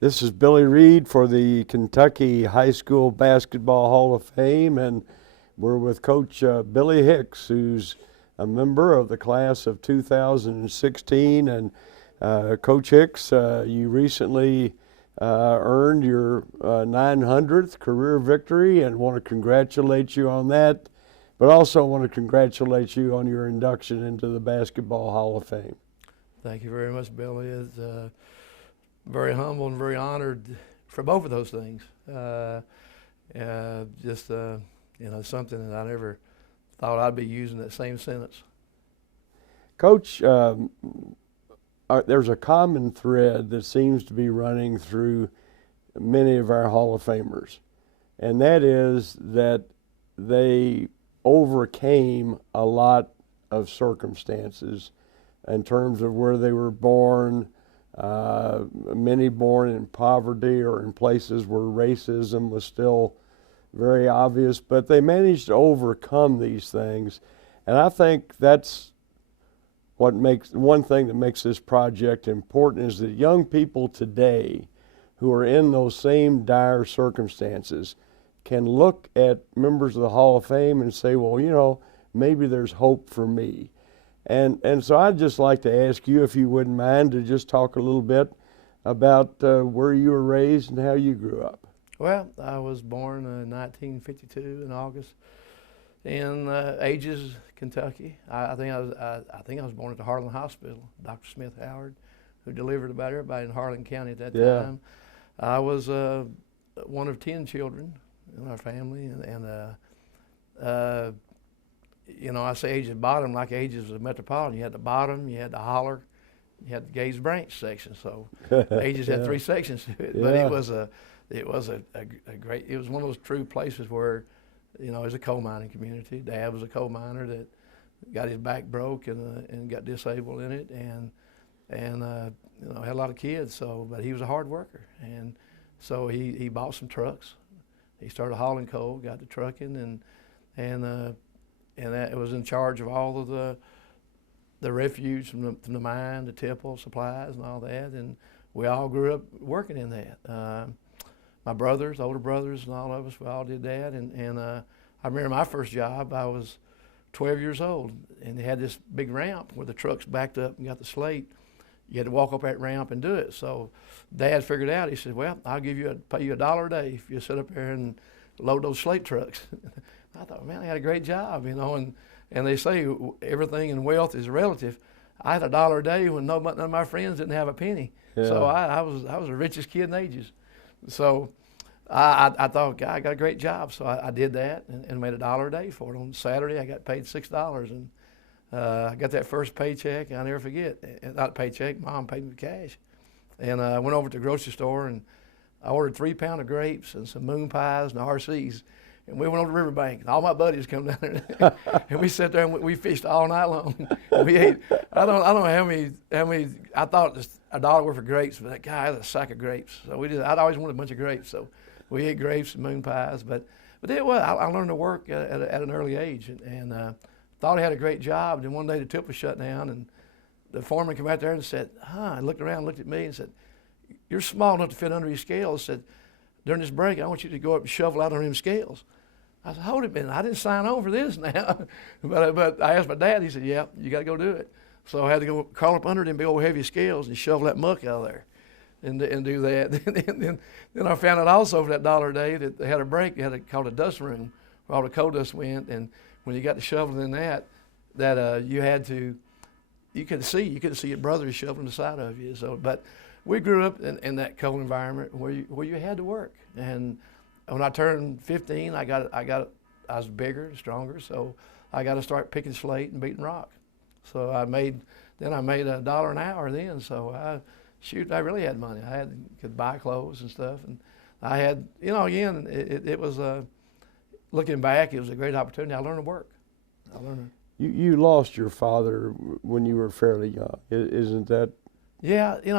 This is Billy Reed for the Kentucky High School Basketball Hall of Fame, and we're with Coach Billy Hicks, who's a member of the class of 2016. And Coach Hicks, you recently earned your 900th career victory, and want to congratulate you on that, but also want to congratulate you on your induction into the Basketball Hall of Fame. Thank you very much, Billy. It's very humble and very honored for both of those things. Something that I never thought I'd be using that same sentence. Coach, there's a common thread that seems to be running through many of our Hall of Famers, and that is that they overcame a lot of circumstances in terms of where they were born, many born in poverty or in places where racism was still very obvious, but they managed to overcome these things. And I think that's one thing that makes this project important, is that young people today who are in those same dire circumstances can look at members of the Hall of Fame and say, well, maybe there's hope for me. And so I'd just like to ask you, if you wouldn't mind, to just talk a little bit about where you were raised and how you grew up. Well, I was born in 1952 in August in Aegis, Kentucky. I think I was born at the Harlan Hospital. Dr. Smith Howard, who delivered about everybody in Harlan County at that time. I was one of 10 children in our family, I say Aegis bottom like Aegis was a metropolitan. You had the bottom, you had the holler, you had the Gays Branch section. So Aegis had 3 sections to it, but it was a great. It was one of those true places where, it was a coal mining community. Dad was a coal miner that got his back broke and got disabled in it, and had a lot of kids. So, but he was a hard worker, and so he bought some trucks. He started hauling coal, got to trucking, and that was in charge of all of the refuge from the mine, the tipple, supplies, and all that. And we all grew up working in that. My brothers, older brothers, and all of us, we all did that. And I remember my first job. I was 12 years old, and they had this big ramp where the trucks backed up and got the slate. You had to walk up that ramp and do it. So Dad figured out. He said, "Well, I'll pay you $1 a day if you sit up there and load those slate trucks." I thought, man, I had a great job, and they say everything in wealth is relative. I had $1 a day when none of my friends didn't have a penny. Yeah. So I was the richest kid in Aegis. So I thought, God, I got a great job. So I did that and made $1 a day for it. On Saturday, I got paid $6, and I got that first paycheck. I'll never forget. Not paycheck, Mom paid me cash. And I went over to the grocery store, and I ordered 3 pounds of grapes and some moon pies and RCs. And we went over to the riverbank, and all my buddies come down there, and we sat there and we fished all night long. We ate. I don't know how many. I thought it was $1 worth of grapes, but that guy had a sack of grapes. So I'd always wanted a bunch of grapes, so we ate grapes and moon pies. But it was. I learned to work at an early age, and thought I had a great job. And then one day the tip was shut down, and the foreman came out there and said, and looked around, looked at me, and said, "You're small enough to fit under these scales." Said, "During this break, I want you to go up and shovel out on them scales." I said, "Hold it a minute, I didn't sign on for this now." but I asked my dad. He said, "Yeah, you got to go do it." So I had to go crawl up under them big old heavy scales and shovel that muck out of there, and do that. then I found out also for that $1 a day that they had a break. They had it called a dust room where all the coal dust went. And when you got to shoveling in that you could see your brothers shoveling the side of you. So, but we grew up in that coal environment where you had to work. And when I turned 15, I was bigger and stronger, so I got to start picking slate and beating rock. So I made $1 an hour then. So I really had money. Could buy clothes and stuff, and I had, again, it was looking back, it was a great opportunity. I learned to work. You lost your father when you were fairly young, isn't that? Yeah, he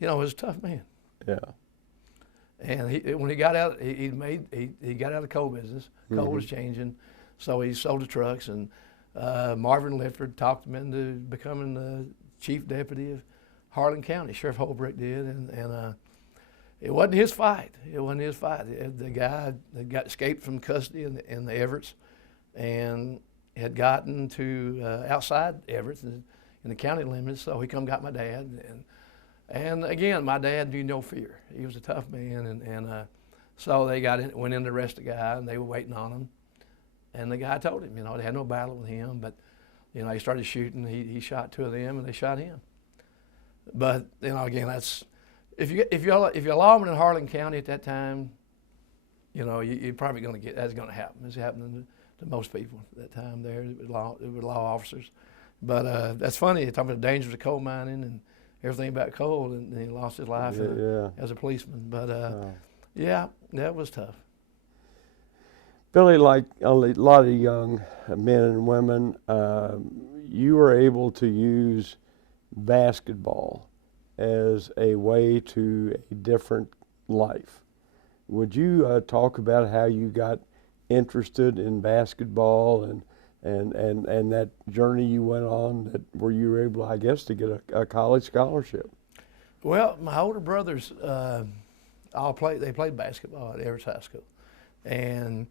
was a tough man. Yeah. And when he got out, he got out of the coal business. Coal was changing, so he sold the trucks. And Marvin Lifford talked him into becoming the chief deputy Harlan County. Sheriff Holbrook did, and it wasn't his fight. It wasn't his fight. The guy that got escaped from custody in the Evarts, and had gotten to outside Evarts in the county limits. So he come got my dad, and again, my dad knew no fear. He was a tough man, and so they went in to arrest the guy, and they were waiting on him. And the guy told him, they had no battle with him, but he started shooting. He shot 2 of them, and they shot him. But again, that's if you're a lawman in Harlan County at that time, you're probably going to get that's going to happen. It's happening to most people at that time. There, it was law officers. But that's funny. Talking about the dangers of coal mining and everything about coal, and he lost his life as a policeman. But yeah, that was tough. Billy, like a lot of young men and women, you were able to use basketball as a way to a different life. Would you talk about how you got interested in basketball and that journey you went on where you were able, I guess, to get a college scholarship? Well, my older brothers they played basketball at Evarts High School, and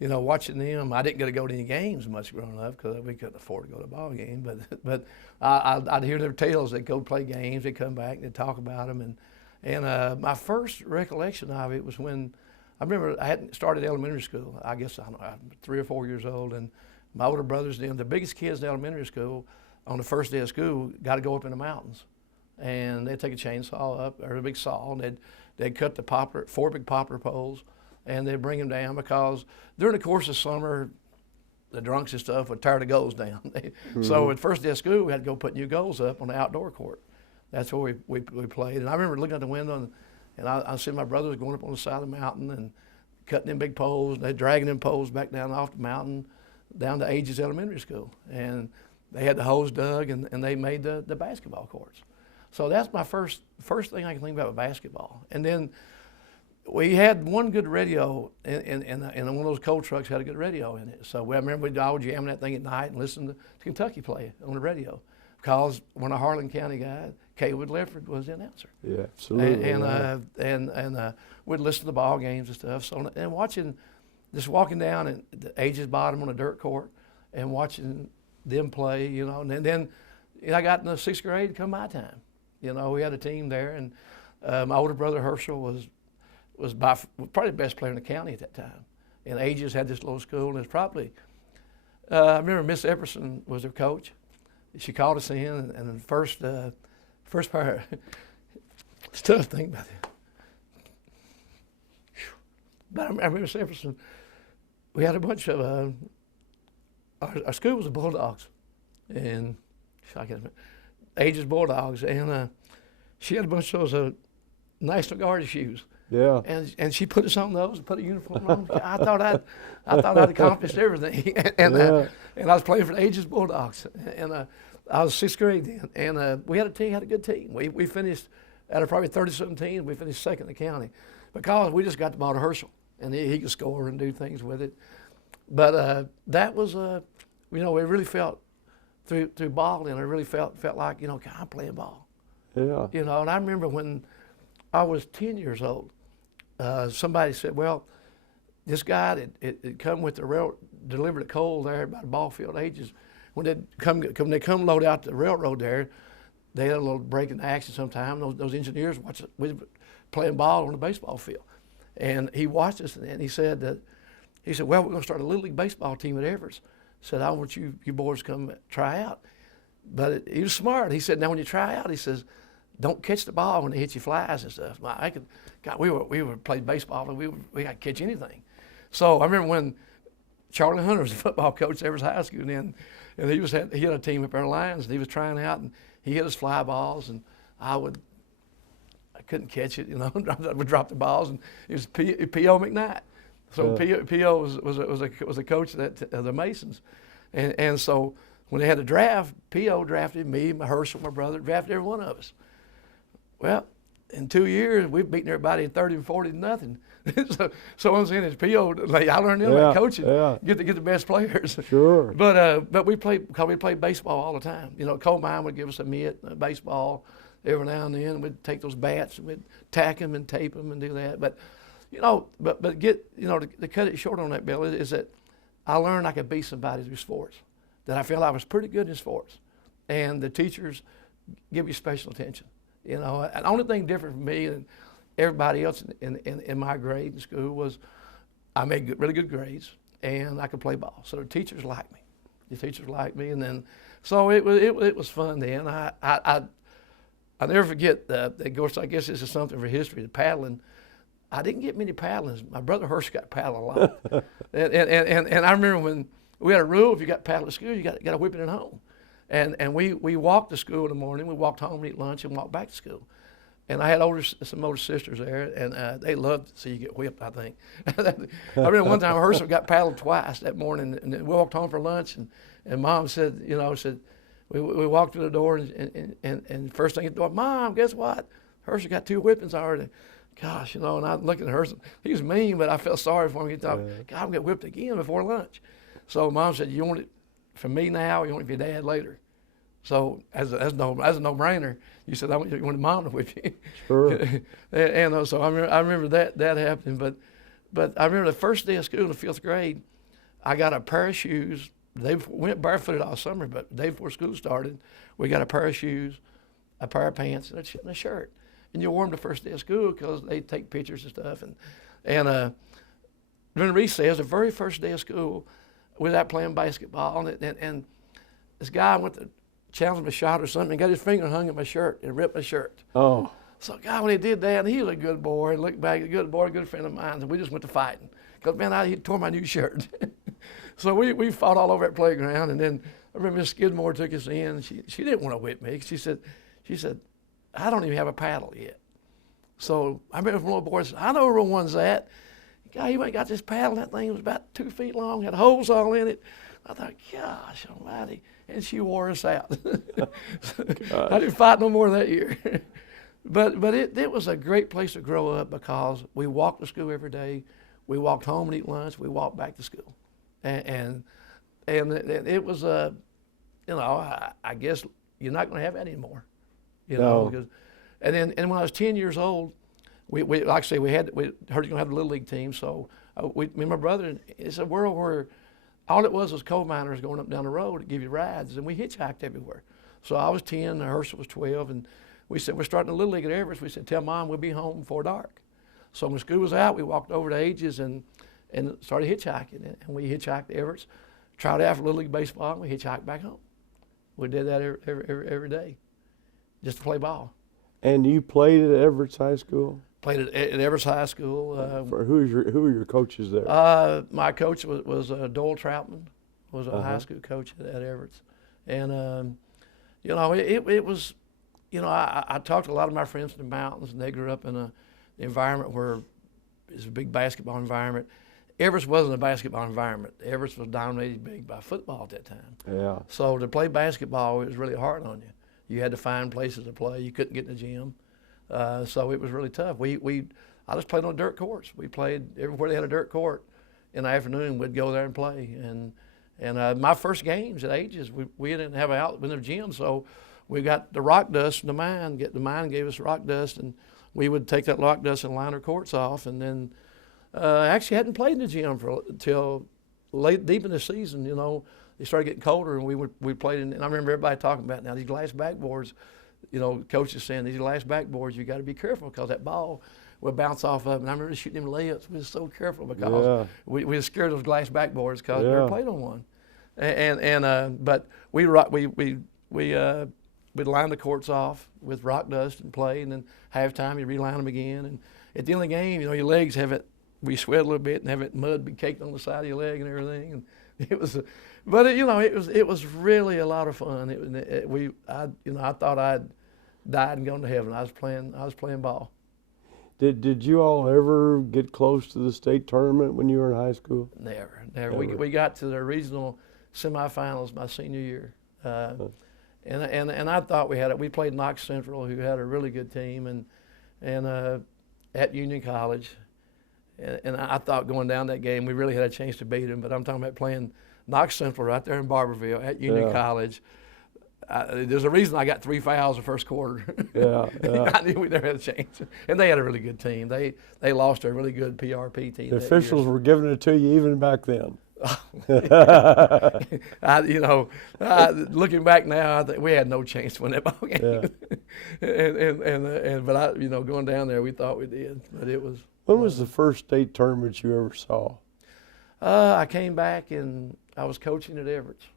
watching them, I didn't get to go to any games much growing up because we couldn't afford to go to a ball game. But I'd hear their tales. They'd go play games. They'd come back and they'd talk about them. And my first recollection of it was when I remember I hadn't started elementary school. I guess I'm 3 or 4 years old, and my older brothers, the biggest kids in elementary school, on the first day of school, got to go up in the mountains, and they'd take a chainsaw up or a big saw, and they'd cut the 4 big poplar poles. And they'd bring them down because during the course of summer, the drunks and stuff would tear the goals down. So at the first day of school, we had to go put new goals up on the outdoor court. That's where we played. And I remember looking out the window, and I see my brothers going up on the side of the mountain and cutting them big poles. And they're dragging them poles back down off the mountain down to Aegis Elementary School. And they had the holes dug, and they made the basketball courts. So that's my first thing I can think about with basketball. And then we had one good radio, and one of those coal trucks had a good radio in it. So I remember we'd all jam that thing at night and listen to Kentucky play on the radio, because one of Harlan County guys, Kaywood Lefford, was the announcer. Yeah, absolutely. And we'd listen to the ball games and stuff. So and just walking down at the Aegis bottom on a dirt court and watching them play, and then I got in the 6th grade. Come my time, we had a team there, and my older brother Herschel was probably the best player in the county at that time. And Aegis had this little school, and it's probably, I remember Miss Epperson was their coach. She called us in, and the first part, it's a tough thing about that. But I remember Miss Epperson, we had a bunch of, our school was the Bulldogs, and I can't remember, Aegis Bulldogs, and she had a bunch of those National Guard shoes. Yeah. And she put us on those and put a uniform on. I thought I'd accomplished everything. And I was playing for the Aegis Bulldogs. And I was 6th grade then. And we had a good team. We finished, out of probably 30-something teams, we finished 2nd in the county, because we just got the ball to Herschel, and he could score and do things with it. But that was, we really felt through ball, and I really felt like, God, I'm playing ball. Yeah. And I remember when I was 10 years old, somebody said, well, this guy that come with the rail, delivered the coal there by the ball field Aegis, when they come load out the railroad there, they had a little break in the action sometime. Those engineers we playing ball on the baseball field. And he watched us, and he said, well, we're going to start a Little League baseball team at Evarts. Said, I want you boys to come try out. But he was smart. He said, now when you try out, he says, don't catch the ball when they hit you flies and stuff. We were played baseball, and we got to catch anything. So I remember when Charlie Hunter was the football coach at Evarts High School then, and he had a team up there in Lions, and he was trying out, and he hit us fly balls, and I couldn't catch it, I would drop the balls, and it was P.O. McKnight. So P.O. was a coach of the Masons, and so when they had a draft, P.O. drafted me, my Herschel, my brother, drafted every one of us. Well, in 2 years, we've beaten everybody 30 and 40 to nothing. so I'm saying is P.O., like, I learned them about coaching, get the best players. Sure. But we played baseball all the time. You know, coal mine would give us a mitt, a baseball every now and then. We'd take those bats and we'd tack them and tape them and do that. But, you know, to cut it short on that, Bill, is that I learned I could beat somebody through sports, that I felt I was pretty good in sports. And the teachers give you special attention. You know, and the only thing different from me than everybody else in my grade in school was I made really good grades and I could play ball. So the teachers liked me. The teachers liked me, and then so it was fun then. I never forget of course, I guess this is something for history. The paddling, I didn't get many paddlings. My brother Hersh got paddled a lot, and I remember when we had a rule: if you got paddled at school, you got to whip it at home. And we walked to school in the morning. We walked home, eat lunch, and walked back to school. And I had some older sisters there, and they loved to see you get whipped, I think. I remember one time Herschel got paddled twice that morning, and we walked home for lunch, and Mom said, we walked through the door, and first thing at the door, Mom, guess what? Herschel got 2 whippings already. Gosh, and I'm looking at Herschel. He was mean, but I felt sorry for him. He thought, God, I'm going to get whipped again before lunch. So Mom said, you want it from me now, or you want it from your dad later? So as a no-brainer, you said, you wanted Mom to whip you. Sure. and so I remember that happening. But I remember the first day of school in the 5th grade, I got a pair of shoes. We went barefooted all summer, but the day before school started, we got a pair of shoes, a pair of pants, and a shirt. And you wore them the first day of school because they take pictures and stuff. And during recess, the very first day of school, we was out playing basketball, and this guy went to challenged him a shot or something, and got his finger hung in my shirt and ripped my shirt. Oh. So God, when he did that, he was a good boy. Looked back, a good boy, a good friend of mine, and we just went to fighting. Because, man, he tore my new shirt. So we fought all over that playground, and then I remember Miss Skidmore took us in. She didn't want to whip me. She said, I don't even have a paddle yet. So I remember one little boy said, I know where one's at. God, you ain't got this paddle. That thing was about 2 feet long, had holes all in it. I thought, gosh almighty. And she wore us out. I didn't fight no more that year. but it was a great place to grow up because we walked to school every day. We walked home and eat lunch. We walked back to school. And it was, I guess you're not going to have that anymore. Because, and when I was 10 years old, we like I say, we heard you're going to have the Little League team. So me and my brother, it's a world where all it was coal miners going up and down the road to give you rides, and we hitchhiked everywhere. So I was 10, Herschel was 12, and we said, we're starting a Little League at Evarts. We said, tell Mom we'll be home before dark. So when school was out, we walked over to Ages and started hitchhiking. And we hitchhiked to Evarts, tried out for Little League baseball, and we hitchhiked back home. We did that every day, just to play ball. And you played at Evarts High School? Played at Evarts High School. Who were your coaches there? My coach was Doyle Troutman, was a high school coach at Evarts, and it was, I talked to a lot of my friends in the mountains, and they grew up in an environment where it's a big basketball environment. Evarts wasn't a basketball environment. Evarts was dominated big by football at that time. Yeah. So to play basketball, it was really hard on you. You had to find places to play. You couldn't get in the gym. So it was really tough. I just played on dirt courts. We played everywhere they had a dirt court. In the afternoon, we'd go there and play. And my first games at Ages, we didn't have a gym, so we got the rock dust from the mine. The mine gave us rock dust, and we would take that rock dust and line our courts off. And then actually hadn't played in the gym until deep in the season. It started getting colder, and we played in. And I remember everybody talking about now these glass backboards. Coaches saying these glass backboards, you got to be careful because that ball will bounce off of them. And I remember shooting them layups. We were so careful because we were scared of those glass backboards because we never played on one. But we'd line the courts off with rock dust and play, and then halftime you reline them again. And at the end of the game, your legs we sweat a little bit and have it mud be caked on the side of your leg and everything. And it was, it was really a lot of fun. I thought I'd died and gone to heaven. I was playing ball. Did you all ever get close to the state tournament when you were in high school? Never. We got to the regional semifinals my senior year, and I thought we played Knox Central, who had a really good team, and and at Union College. And I thought going down that game, we really had a chance to beat them. But I'm talking about playing Knox Central right there in Barberville at Union College. There's a reason I got 3 fouls the first quarter. I knew we never had a chance. And they had a really good team. They lost a really good PRP team. The officials were giving it to you even back then. Looking back now, I think we had no chance to win that ball game. But going down there, we thought we did. But it was. When was the first state tournament you ever saw? I came back and I was coaching at Evarts.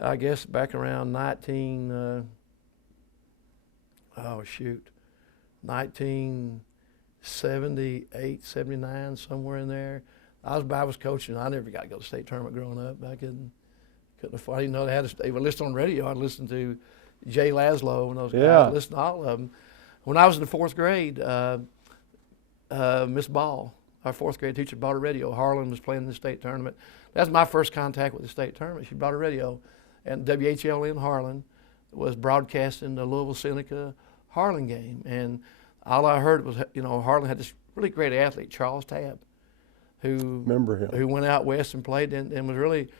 I guess back around 1978, 79, somewhere in there. I was coaching. I never got to go to the state tournament growing up. I couldn't afford. I didn't know they would listen on radio. I'd listen to Jay Laszlo and those guys. I'd listen to all of them. When I was in the 4th grade, Miss Ball, our 4th grade teacher, bought a radio. Harlan was playing in the state tournament. That's my first contact with the state tournament. She bought a radio, and WHLN Harlan was broadcasting the Louisville Seneca Harlan game. And all I heard was, Harlan had this really great athlete, Charles Tabb, who went out west and played and went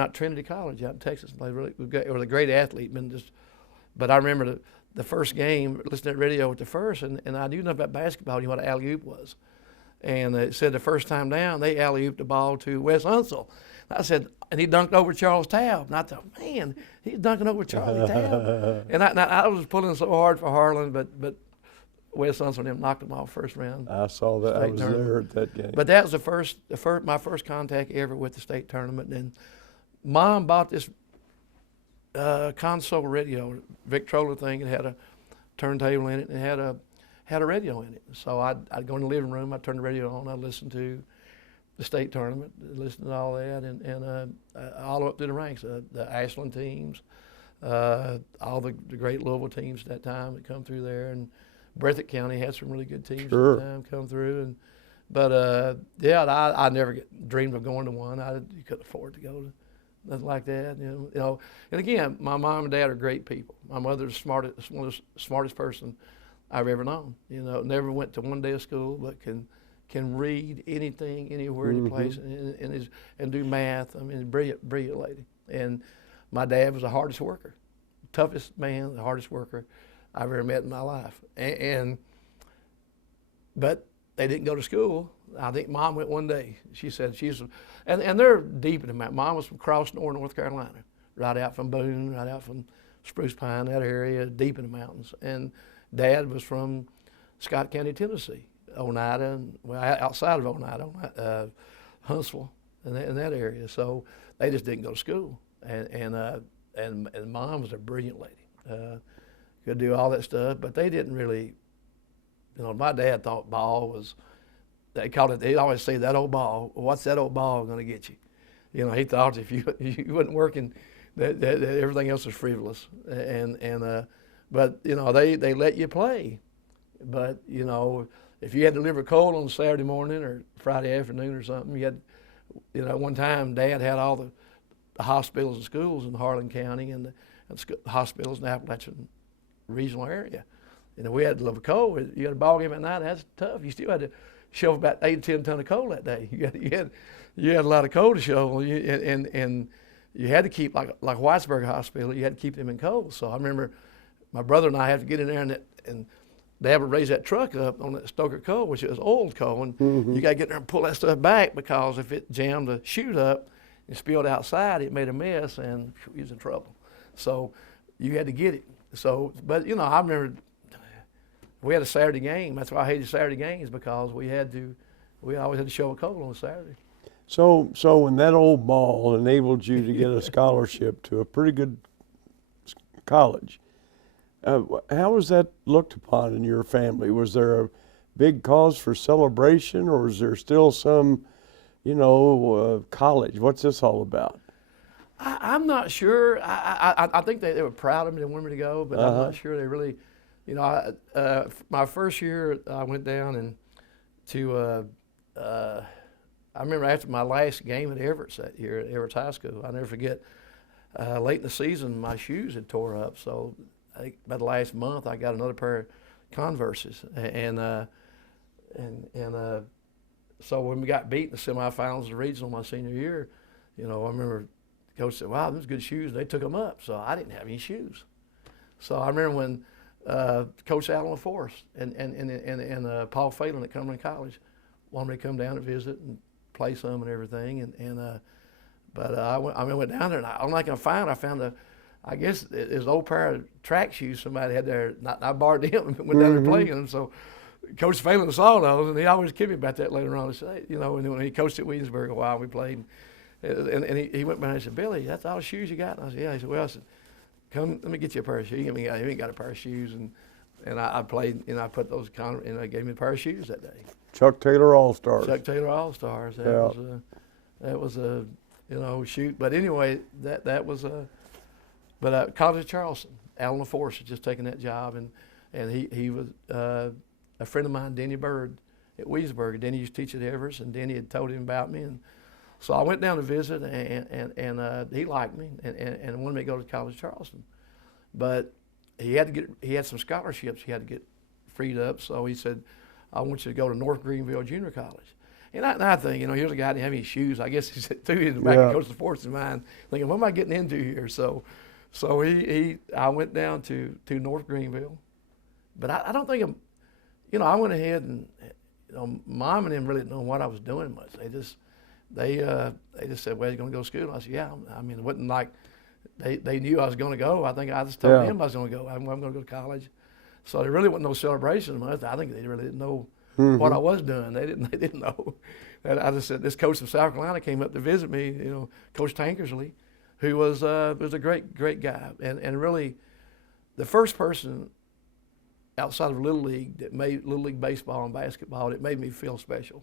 out to Trinity College out in Texas and played really. It was a great athlete, but I remember the first game, listening to the radio at the first, and I knew enough about basketball, I knew what an alley-oop was. And it said the first time down, they alley-ooped the ball to Wes Unseld. I said, and he dunked over Charles Tabb. And I thought, man, he's dunking over Charlie Tabb. And I was pulling so hard for Harlan, but Wes Unseld and him knocked him off first round. I saw that. I was there at that game. But that was my first contact ever with the state tournament. And Mom bought this console radio, Victrola thing. It had a turntable in it, and it had a radio in it. So I'd go in the living room, I'd turn the radio on, I'd listen to the state tournament, listen to all that, and all up through the ranks, the Ashland teams, all the great Louisville teams at that time that come through there, and Breathitt County had some really good teams at the time come through. But I never dreamed of going to one. You couldn't afford to go to nothing like that, And again, my mom and dad are great people. My mother's one of the smartest person I've ever known. Never went to one day of school, but can read anything, anywhere, any place, and do math. I mean, brilliant lady. And my dad was the hardest worker, toughest man, the hardest worker I've ever met in my life. But they didn't go to school. I think Mom went one day. She said and they're deep in the mountains. Mom was from Crossnore, North Carolina, right out from Boone, right out from Spruce Pine, that area, deep in the mountains. And Dad was from Scott County, Tennessee, Oneida, outside of Oneida, Huntsville, and that area. So they just didn't go to school. And Mom was a brilliant lady, could do all that stuff. But they didn't really, my dad thought ball was. They always say that old ball. What's that old ball going to get you? He thought if you wasn't working, that everything else was frivolous. But they let you play. But if you had to deliver coal on Saturday morning or Friday afternoon or something, you had, one time Dad had all the hospitals and schools in Harlan County and the hospitals in the Appalachian regional area. We had to deliver coal. You had a ball game at night. That's tough. You still had to shovel about 8 to 10 ton of coal that day. You had a lot of coal to shovel, and you had to keep like Whitesburg Hospital. You had to keep them in coal. So I remember my brother and I had to get in there and Dad would raise that truck up on that Stoker coal, which is old coal, and you got to get there and pull that stuff back because if it jammed the chute up and spilled outside, it made a mess and he was in trouble. So you had to get it. So, but I remember. We had a Saturday game. That's why I hated Saturday games because we always had to shovel coal on Saturday. So when that old ball enabled you to get a scholarship to a pretty good college, how was that looked upon in your family? Was there a big cause for celebration, or is there still some, college? What's this all about? I'm not sure. I think they were proud of me. They wanted me to go, but I'm not sure they really. My first year I went down and I remember after my last game at Evarts that year at Evarts High School, I'll never forget, late in the season my shoes had tore up. So I think by the last month I got another pair of Converses, so when we got beat in the semifinals of the regional my senior year, I remember the coach said, "Wow, those good shoes." And they took them up, so I didn't have any shoes. So I remember when Coach Alan LaForce and Paul Phelan at Cumberland College wanted me to come down and visit and play some and everything, but I went down there and I found I guess it was an old pair of track shoes somebody had there. I borrowed them and went down there playing them. So Coach Phelan saw those, and he always kidded me about that later on. He said, and when he coached at Williamsburg a while, we played, and he went by and he said, "Billy, that's all the shoes you got?" And I said, "Yeah." He said, "Well," I said, "Come, let me get you a pair of shoes." He ain't got a pair of shoes, and I played, and I put those and I gave me a pair of shoes that day. Chuck Taylor All-Stars. Chuck Taylor All-Stars. That was a shoot. But anyway, that was a. But College of Charleston, Alan LaForce had just taken that job, and he was a friend of mine, Denny Bird, at Williamsburg. Denny used to teach at Evarts, and Denny had told him about me, and so I went down to visit, and he liked me, and wanted me to go to College of Charleston, but he had some scholarships he had to get freed up, so he said, "I want you to go to North Greenville Junior College." And I think, here's a guy that didn't have any shoes. I guess he said, threw it in the back of Coach LaForce's mind, thinking, what am I getting into here? So I went down to North Greenville, but I don't think I went ahead and Mom and them really didn't know what I was doing much. They just said, "Well, you're going to go to school?" And I said, "Yeah." I mean, it wasn't like they knew I was going to go. I think I just told them I was going to go. I'm going to go to college. So there really wasn't no celebration much. I think they really didn't know what I was doing. They didn't know. And I just said, this coach from South Carolina came up to visit me, Coach Tankersley, who was a great guy, and really the first person outside of Little League that made Little League baseball and basketball that made me feel special.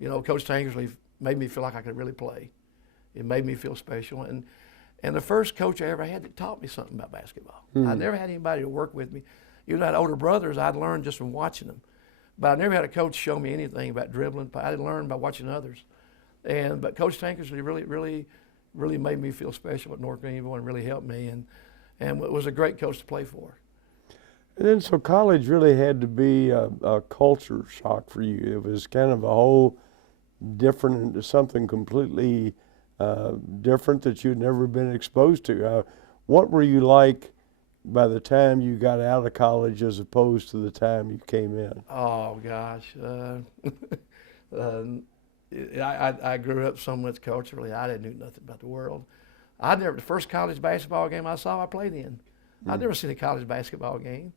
Coach Tankersley made me feel like I could really play. It made me feel special, and the first coach I ever had that taught me something about basketball. I never had anybody to work with me. Even though I had older brothers, I'd learned just from watching them. But I never had a coach show me anything about dribbling. I didn't learn by watching others. But Coach Tankersley really made me feel special at North Greenville and really helped me, and was a great coach to play for. And then so college really had to be a culture shock for you. It was kind of a whole different, something completely different that you'd never been exposed to. What were you like by the time you got out of college as opposed to the time you came in? Oh gosh, I grew up so much culturally. I didn't know nothing about the world. The first college basketball game I saw, I played in. I'd never seen a college basketball game.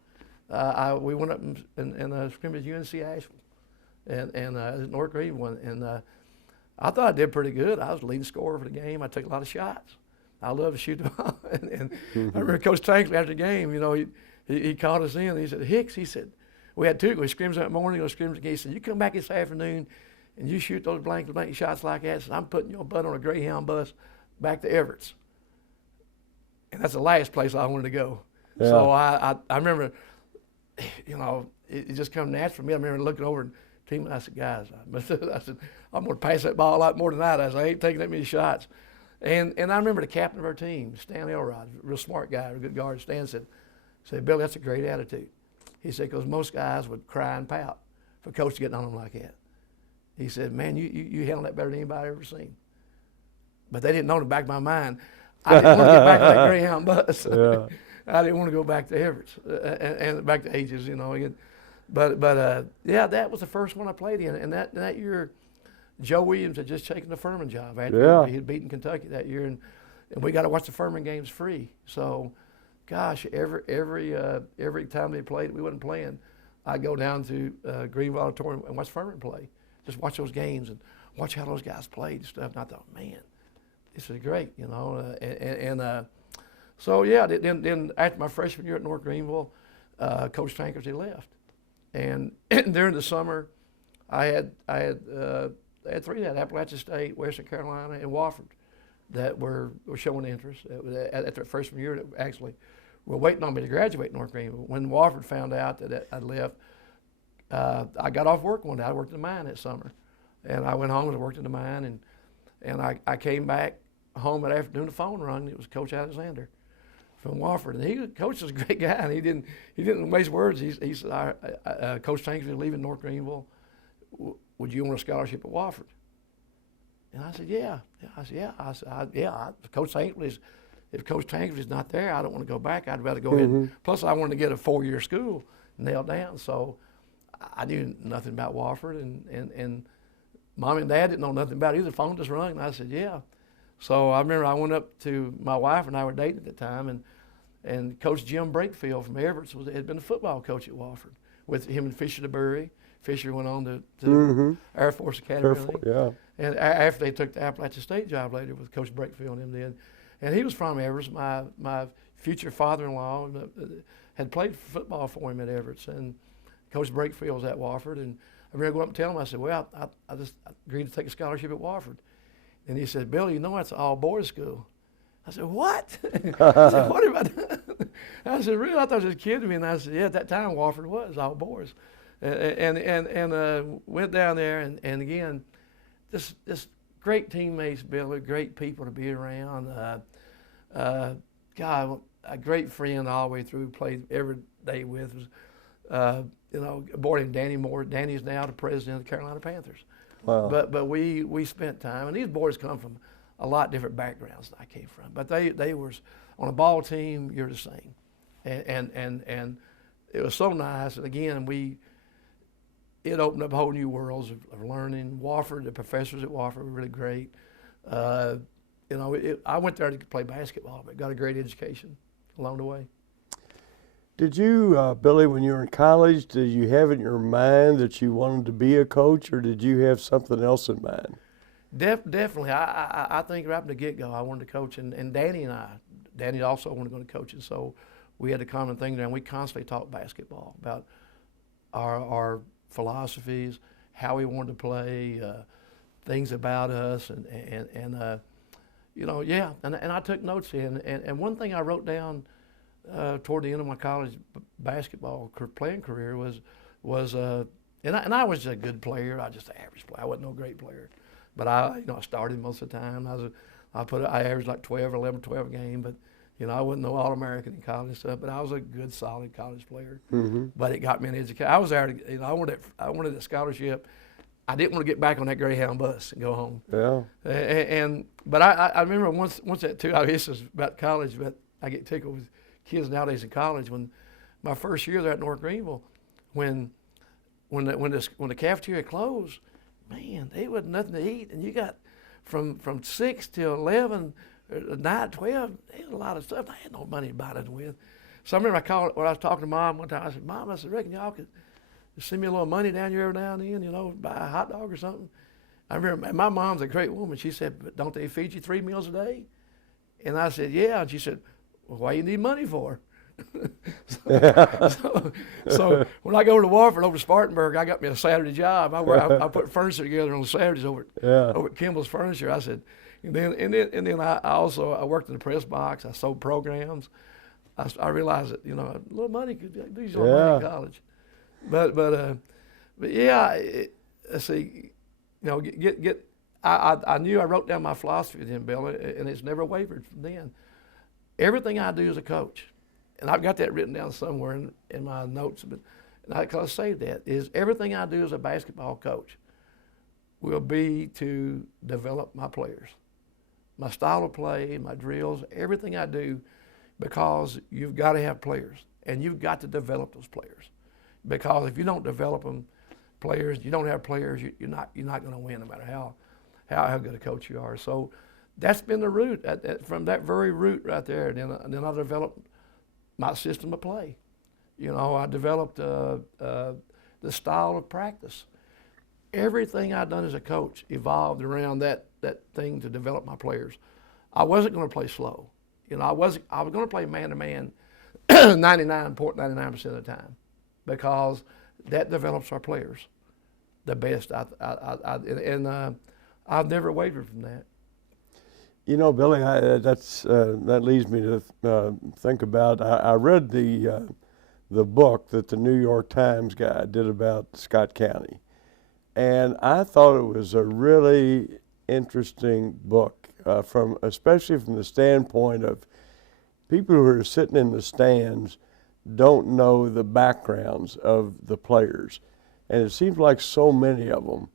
We went up in a scrimmage UNC Asheville, and North Greenville, and I thought I did pretty good. I was the leading scorer for the game. I took a lot of shots. I love to shoot the ball. and I remember Coach Tankley after the game, he called us in. And he said, "Hicks," he said, we had two. We scrimmaged that morning, we scrimmaged again. He said, "You come back this afternoon and you shoot those blank shots like that." So I'm putting your butt on a Greyhound bus back to Evarts. And that's the last place I wanted to go. Yeah. So I remember, it just come natural for me. I remember looking over and team, and I said, "Guys," I said, "I'm going to pass that ball a lot more tonight." I said, "I ain't taking that many shots." And I remember the captain of our team, Stan Elrod, real smart guy, a good guard. Stan said, "Billy, that's a great attitude." He said, "Because most guys would cry and pout for coach getting on them like that." He said, "Man, you handle that better than anybody I've ever seen." But they didn't know in the back of my mind, I didn't want to get back to that Greyhound bus. Yeah. I didn't want to go back to Evarts and back to Ages, But that was the first one I played in. And that year, Joe Williams had just taken the Furman job. He had beaten Kentucky that year, and we got to watch the Furman games free. So, gosh, every time they played, we wasn't playing, I'd go down to Greenville Auditorium and watch Furman play. Just watch those games and watch how those guys played and stuff. And I thought, man, this is great, So then after my freshman year at North Greenville, Coach Tankersley left, and during the summer, I had three at Appalachian State, Western Carolina, and Wofford that were showing interest at their freshman year. That actually were waiting on me to graduate North Greenville. When Wofford found out that I'd left, I got off work one day. I worked in the mine that summer, and I went home and worked in the mine, and I came back home that afternoon. The phone rang. It was Coach Alexander. from Wofford, and Coach was a great guy, and he didn't waste words. He said, Coach Tankersley is leaving North Greenville. Would you want a scholarship at Wofford? And I said, yeah. I said, yeah. I said, yeah. If Coach Tankersley's not there, I don't want to go back. I'd rather go ahead. Plus, I wanted to get a 4-year school nailed down. So I knew nothing about Wofford, and Mom and Dad didn't know nothing about it either. The phone just rang, and I said, yeah. So I remember I went up to my wife, and I were dating at the time, and Coach Jim Brakefield from Evarts had been a football coach at Wofford with him and Fisher DeBurry. Fisher went on to the Air Force Academy. Yeah. And after they took the Appalachian State job later with Coach Brakefield and him did. And he was from Evarts. My future father-in-law had played football for him at Evarts. And Coach Brakefield was at Wofford. And I remember going up and telling him, I said, well, I just agreed to take a scholarship at Wofford. And he said, Billy, you know that's an all-boys school. I said, what? I said, what have I done? I said, really? I thought you was kidding me. And I said, yeah, at that time, Wofford was all boys. And went down there, and again, just great teammates, Billy, great people to be around. God, a great friend all the way through, played every day with us. A boy named Danny Moore. Danny's now the president of the Carolina Panthers. Wow. But we spent time, and these boys come from a lot different backgrounds than I came from. But they were on a ball team. You're the same, and it was so nice. And again, it opened up whole new worlds of learning. Wofford, the professors at Wofford were really great. I went there to play basketball, but got a great education along the way. Did you, Billy, when you were in college, did you have in your mind that you wanted to be a coach, or did you have something else in mind? Definitely. I think right from the get-go, I wanted to coach, and Danny also wanted to go to coaching, so we had a common thing there, and we constantly talked basketball about our philosophies, how we wanted to play, things about us, and I took notes in, and one thing I wrote down toward the end of my college basketball playing career was and I was a good player. I just an average player. I wasn't no great player, but I started most of the time. I averaged like 12 or 11, 12 a game, but I wasn't no All-American in college and stuff. But I was a good, solid college player. But it got me an education. I was there. I wanted a scholarship. I didn't want to get back on that Greyhound bus and go home. Yeah. But I remember once that too. This is about college, but I get tickled with kids nowadays in college. When my first year there at North Greenville, when the cafeteria closed, man, there wasn't nothing to eat, and you got from 6 till 11, 9, 12. There's a lot of stuff. I had no money to buy nothing with. So I remember when I was talking to Mom one time. I said, Mom, I reckon y'all could send me a little money down here every now and then, buy a hot dog or something. I remember, and my mom's a great woman. She said, but don't they feed you 3 meals a day? And I said, yeah. And she said, well, why you need money for? so when I go to Wofford over to Spartanburg, I got me a Saturday job. I put furniture together on Saturdays over at Kimball's Furniture. I said, and then I worked in the press box. I sold programs. I realized that a little money could do you a lot of money in college. But yeah, let's see, I knew I wrote down my philosophy then, Bill, and it's never wavered from then. Everything I do as a coach, and I've got that written down somewhere in my notes, but I saved that, is everything I do as a basketball coach will be to develop my players. My style of play, my drills, everything I do, because you've got to have players, and you've got to develop those players. Because if you don't develop players, you don't have players, you're not going to win no matter how good a coach you are. So that's been the root, from that very root right there. And then I developed my system of play. I developed the style of practice. Everything I've done as a coach evolved around that thing to develop my players. I wasn't going to play slow. I was going to play man-to-man 99% of the time, because that develops our players the best. I've never wavered from that. Billy, that leads me to think about. I read the book that the New York Times guy did about Scott County, and I thought it was a really interesting book, especially from the standpoint of people who are sitting in the stands don't know the backgrounds of the players. And it seems like so many of them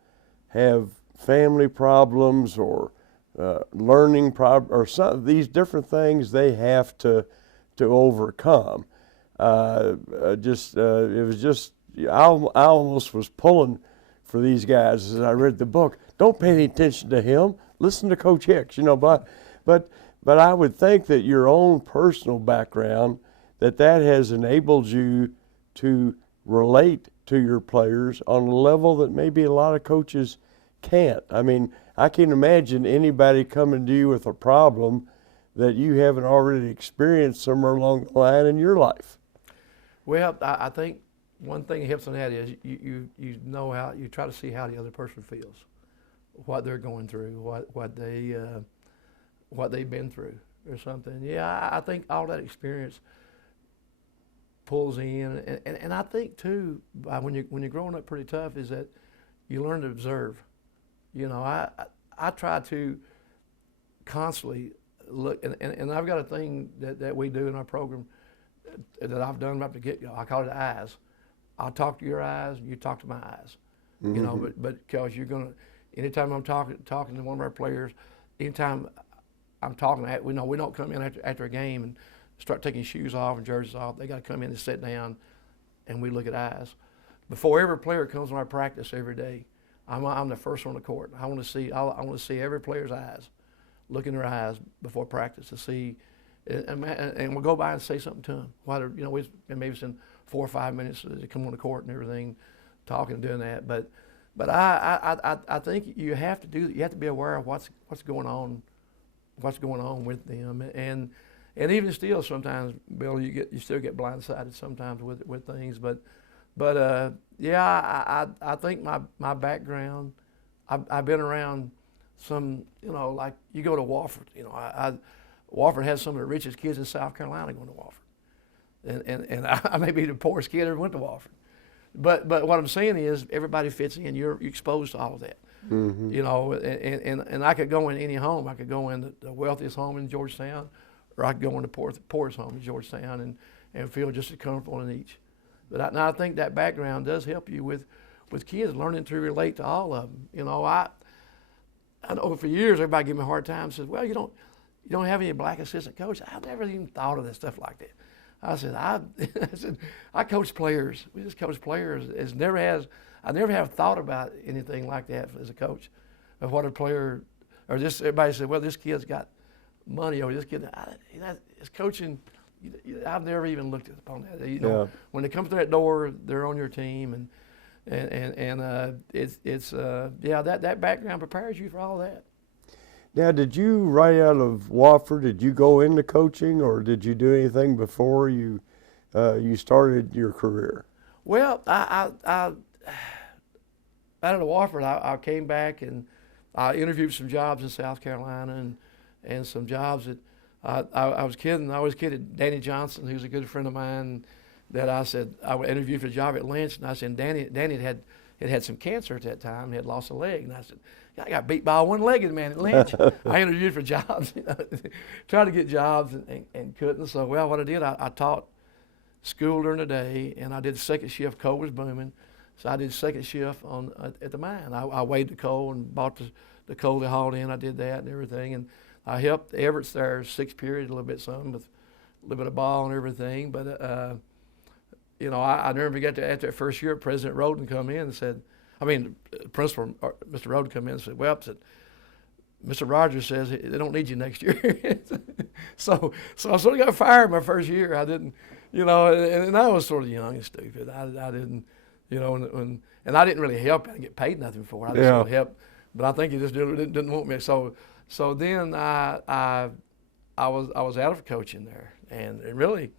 have family problems or learning problems or some these different things they have to overcome. It was just I almost was pulling for these guys as I read the book. Don't pay any attention to him. Listen to Coach Hicks, but I would think that your own personal background, that has enabled you to relate to your players on a level that maybe a lot of coaches can't. I mean, I can imagine anybody coming to you with a problem that you haven't already experienced somewhere along the line in your life. Well, I think one thing that helps on that is you know how you try to see how the other person feels, what they're going through, what they've been through or something. Yeah, I think all that experience pulls in, and I think too when you're growing up pretty tough is that you learn to observe. I try to constantly look, and I've got a thing that we do in our program that I've done right to get. I call it eyes. I'll talk to your eyes, and you talk to my eyes. Mm-hmm. But because you're gonna, anytime I'm talking to one of our players, anytime I'm talking, we don't come in after a game and start taking shoes off and jerseys off. They got to come in and sit down, and we look at eyes. Before every player comes on our practice every day, I'm the first on the court. I want to see every player's eyes, look in their eyes before practice to see, and we'll go by and say something to them. We maybe spend 4 or 5 minutes to come on the court and everything, talking and doing that. But I think you have to do that. You have to be aware of what's going on with them, and even still sometimes, Bill, you still get blindsided sometimes with things. But yeah, I think my background, I've been around some, like you go to Wofford, Wofford has some of the richest kids in South Carolina going to Wofford, and I may be the poorest kid ever went to Wofford, but what I'm saying is everybody fits in. You're exposed to all of that, Mm-hmm. and I could go in any home. I could go in the wealthiest home in Georgetown, or I could go in the poorest home in Georgetown and feel just as comfortable in each. But I think that background does help you with kids learning to relate to all of them. I know for years everybody gave me a hard time. Says, well, you don't have any black assistant coach. I never even thought of that stuff like that. I said, I coach players. We just coach players. I never have thought about anything like that as a coach, of what a player, or just everybody said, well, this kid's got money, or this kid, is coaching. I've never even looked upon that. Yeah. When they come through that door, they're on your team, and it's that background prepares you for all that. Now, did you right out of Wofford? Did you go into coaching, or did you do anything before you started your career? Well, I out of Wofford, I came back and I interviewed some jobs in South Carolina and some jobs that I was kidding. I always kidded Danny Johnson, who's a good friend of mine, that I said I would interview for a job at Lynch, and I said Danny had some cancer at that time. He had lost a leg, and I said, I got beat by a one-legged man at Lynch. I interviewed for jobs, tried to get jobs and couldn't. So, well, what I did, I taught school during the day, and I did second shift. Coal was booming, so I did second shift at the mine. I weighed the coal and bought the coal they hauled in. I did that and everything, and I helped Evarts there 6 periods, a little bit with a little bit of ball and everything. But I never forget after that first year, President Roden come in and said, Principal Mr. Roden come in and said, Mr. Rogers says they don't need you next year. so I sort of got fired my first year. I didn't, and I was sort of young and stupid. I didn't, and I didn't really help. I didn't get paid nothing for it. I just sort of helped, but I think he just didn't want me. So then I was out of coaching there, and it really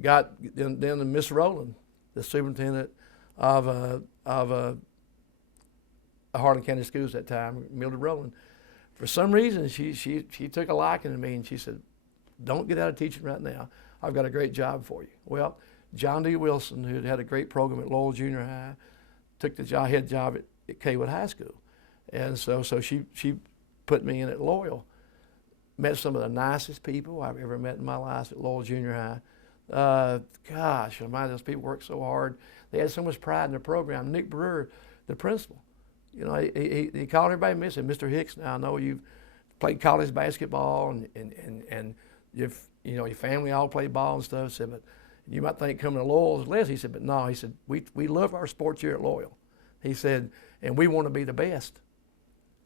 got then Miss Rowland, the superintendent of Harlan County Schools at that time, Mildred Rowland. For some reason, she took a liking to me, and she said, "Don't get out of teaching right now. I've got a great job for you." Well, John D. Wilson, who had a great program at Lowell Junior High, took the head job at Kaywood High School, and so she put me in at Loyal. met some of the nicest people I've ever met in my life at Lowell Junior High. Gosh, those people worked so hard. They had so much pride in their program. Nick Brewer, the principal, you know, he called everybody Mr. Hicks. Now I know you've played college basketball and your family all played ball and stuff. Said, but you might think coming to Loyal is less. He said, but no. He said, we love our sports here at Loyal. He said, and we want to be the best.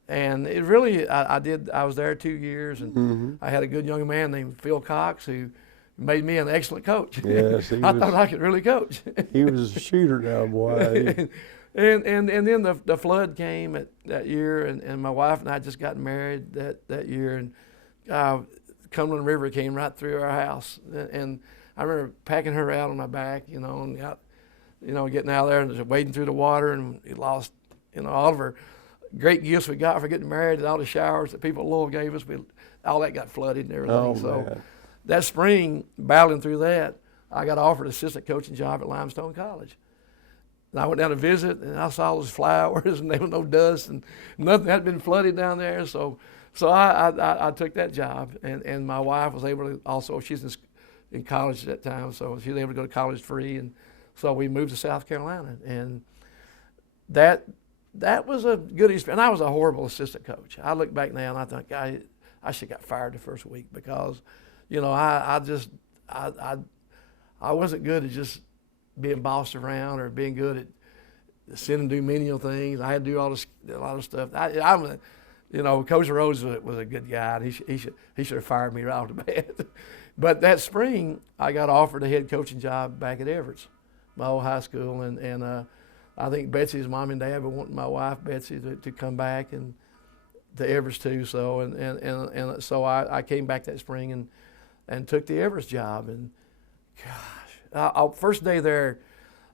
And it really, I was there 2 years, and I had a good young man named Phil Cox who made me an excellent coach. Yes, I thought I could really coach. He was a shooter now, boy. and then the flood came that year, and my wife and I just got married that year, and Cumberland River came right through our house, and I remember packing her out on my back, you know, and getting out there and just wading through the water, and we lost, all of her great gifts we got for getting married, and all the showers that people at Lowell gave us, all that got flooded and everything. Oh, so man. That spring, battling through that, I got offered an assistant coaching job at Limestone College. And I went down to visit, and I saw those flowers, and there was no dust, and nothing had been flooded down there. So I took that job, and my wife was able to also, she's in college at that time, so she was able to go to college free, and so we moved to South Carolina, and that was a good experience. And I was a horrible assistant coach. I look back now and I think I should have got fired the first week because, I wasn't good at just being bossed around or being good at sitting and do menial things. I had to do a lot of stuff. Coach Rose was a good guy, and he should have fired me right off the bat. But that spring, I got offered a head coaching job back at Evarts, my old high school, and I think Betsy's mom and dad were wanting my wife Betsy to come back and to Evarts too. So and so I came back that spring and took the Evarts job. And gosh, first day there,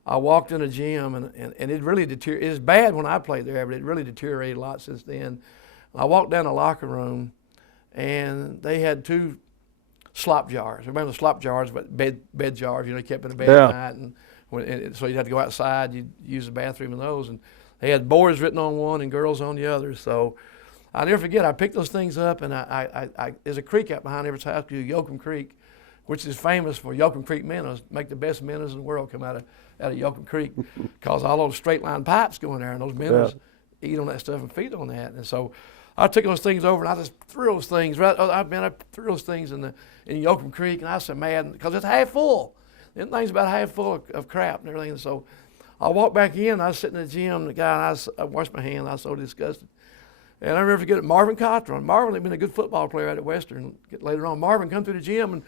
I walked in a gym and it really deteriorated. It was bad when I played there, but it really deteriorated a lot since then. I walked down the locker room, and they had 2 slop jars. Remember the slop jars, but bed jars. You kept in a bed at night, and so you'd have to go outside. You'd use the bathroom in those, and they had boys written on one and girls on the other. So I'll never forget. I picked those things up, and there's a creek out behind Evarts High School, Yoakum Creek, which is famous for Yoakum Creek minnows. Make the best minnows in the world come out of Yoakum Creek, because all those straight line pipes go in there, and those minnows eat on that stuff and feed on that. And so I took those things over, and I just threw those things I threw those things in Yoakum Creek, and I was so mad because it's half full. Them things about half full of crap and everything. And so I walked back in, I was sitting in the gym, the guy, and I washed my hands, I was so disgusted. And I remember forgetting Marvin Cotron. Marvin had been a good football player out at Western later on. Marvin come through the gym, and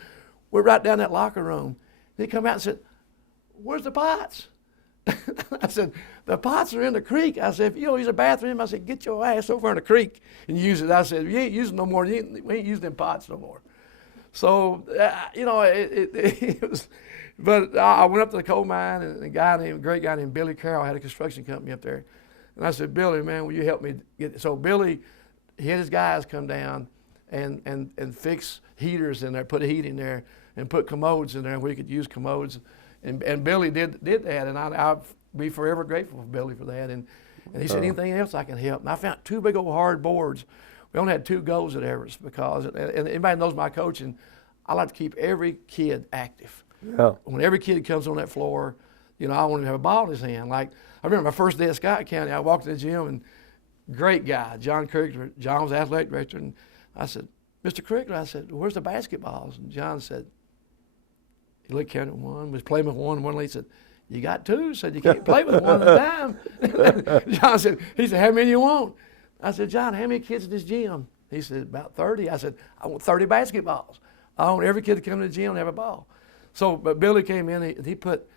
we're right down that locker room. He come out and said, "Where's the pots?" I said, "The pots are in the creek." I said, "If you don't use a bathroom," I said, "get your ass over in the creek and use it." I said, "You ain't using no more. We ain't using them pots no more." So, it was, but I went up to the coal mine, and a great guy named Billy Carroll had a construction company up there. And I said, "Billy, man, will you help me get it?" So Billy, he had his guys come down and fix heaters in there, put a heat in there, and put commodes in there, and we could use commodes. And Billy did that, and I'll be forever grateful for Billy for that. And he said, "Anything else I can help?" And I found 2 big old hard boards. We only had 2 goals at Evarts because, and anybody knows my coaching, I like to keep every kid active. Yeah. When every kid comes on that floor, I want him to have a ball in his hand. Like, I remember my first day at Scott County, I walked in the gym, and great guy, John Crickler. John was the athletic director, and I said, "Mr. Crickler," I said, "where's the basketballs?" And John said, he looked, counted one, was playing with one lady said, "You got 2," said, "You can't play with one at a time." John said, "How many you want?" I said, "John, how many kids in this gym?" He said, "About 30. I said, "I want 30 basketballs. I want every kid to come to the gym and have a ball." So, but Billy came in, and he put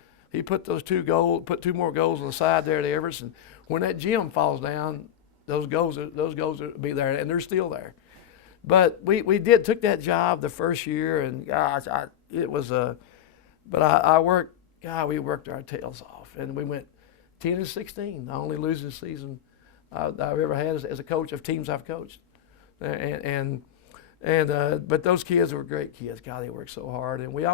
those 2 goals, put 2 more goals on the side there at Evarts, and when that gym falls down, those goals will be there, and they're still there. But we took that job the first year, and gosh, it was but we worked our tails off, and we went 10-16, the only losing season I've ever had as a coach of teams I've coached. But those kids were great kids. God, they worked so hard, and we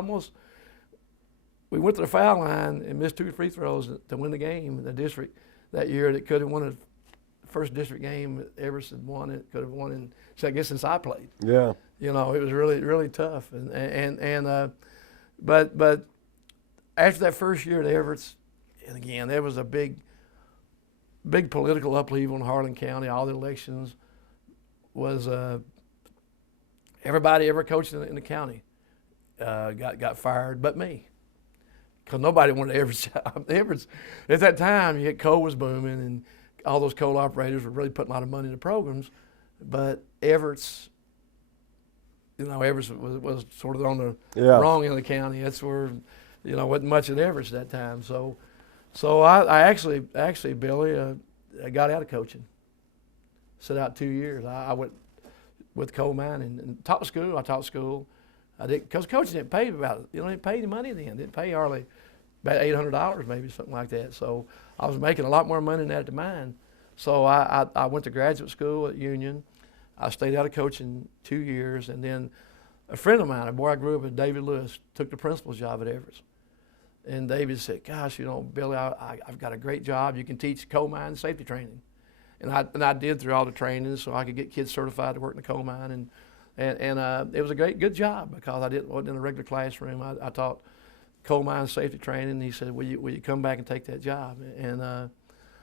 went to the foul line and missed 2 free throws to win the game in the district that year. That could have won the first district game Evarts had won. It could have won I guess since I played. Yeah. You know, it was really, really tough. But after that first year at Evarts, and again, there was a big political upheaval in Harlan County. All the elections was everybody ever coached in the county got fired, but me, because nobody wanted Evarts job. Evarts at that time, you had coal was booming, and all those coal operators were really putting a lot of money into programs, but Evarts. You know, Evarts was sort of on the wrong end of the county. That's where, you know, wasn't much at Evarts at that time. So I actually, Billy, I got out of coaching. Set out 2 years. I went with coal mining and taught school. I taught school. I did because coaching didn't pay didn't pay any money then. Didn't pay hardly about $800 maybe, something like that. So I was making a lot more money than that at the mine. So I went to graduate school at Union. I stayed out of coaching 2 years, and then a friend of mine, a boy I grew up with, David Lewis, took the principal's job at Evarts. And David said, "Gosh, you know, Billy, I've got a great job. You can teach coal mine safety training." And I did through all the training, so I could get kids certified to work in the coal mine, and it was a good job because I wasn't in a regular classroom. I taught coal mine safety training. And he said, "Will you come back and take that job?" And